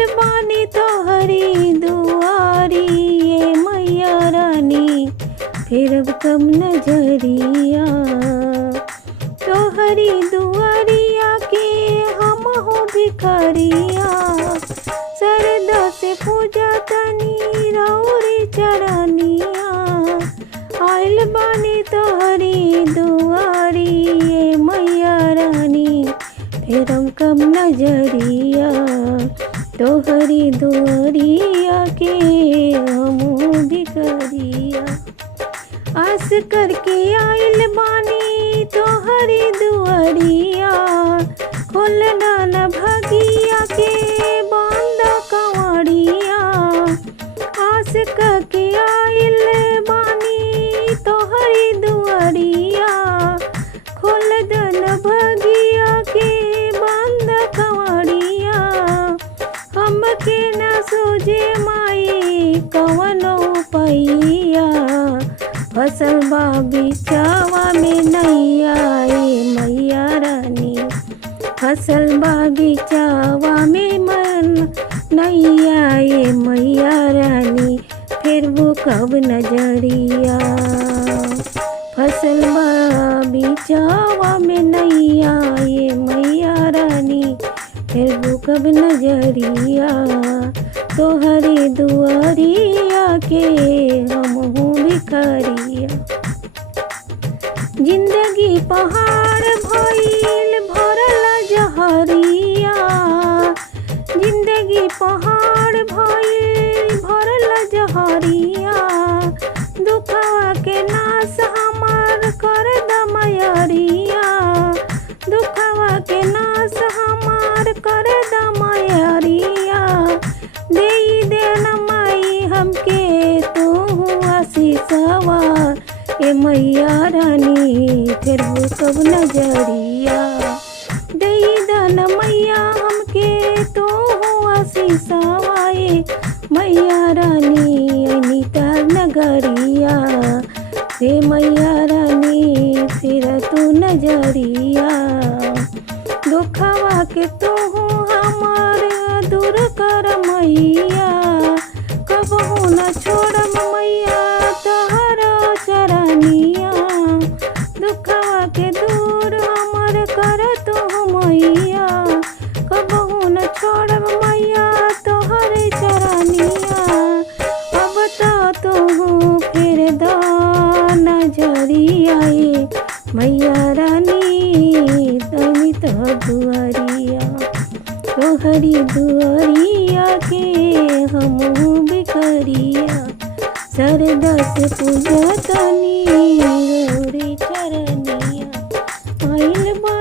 आइल बानी तोहरी दुआरी ये मैया रानी, फिरब कब नजरिया। तोहरी दुआरिया के हम हो भिखरिया, सरदा से पूजा तनी रौरी चरनिया। आइल बानी तोहरी दुआरी ये मैया रानी, फिरब कब नजरिया। तोहरी दुआरिया के हम भिखरिया, आस करके आइल बानी तोहरी दुआरिया। खोल डाला भगिया के बांध कंवरिया, आस करके आइल बानी तोहरी दुआरिया। खोल डाला भगिया के बांध कंवरिया, हमके न सूझे माई कवनो पैया। फसल बा बिचावा में नैया ये मैया रानी, फसल बा बिचावा में मन नैया ये मैया रानी, फिर वो कब नजरिया। फसल बा बिचावा में नैया ये मैया रानी, फिर वो कब नजरिया। तोहरी दुआरिया के हम हूँ भिखरिया। जिंदगी पहाड़ भइल भरल जहरिया, जिंदगी पहाड़ भइल भरल जहरिया। दुखवा के नाश हमार कर दमयरिया, दुखवा के नाश हमार कर दमयरिया। देई देना माई हमके तू आशीषवा ए मैया रानी, फिर वो कब नजरिया। देई देना मैया हमके तू आशीषवा ए मैया रानी, अनीता नगरिया। हे मैया रानी फिर तू नजरिया। दुखवा के तू हमार दूर कर मैया, कबहू न छोड़ब मैया तोहर चरनिया। दुखवा के दूर हमर कर तू मैया, कबहू न छोड़ब मैया तोहर चरनिया। अब तो तू फिर दो नजरिया ये मैया रानी, तनी तो दुआरिया। तोहरी दुआरिया के हम भिखरिया, सरदा से पूजा तनी गौरी चरनिया। आइल बा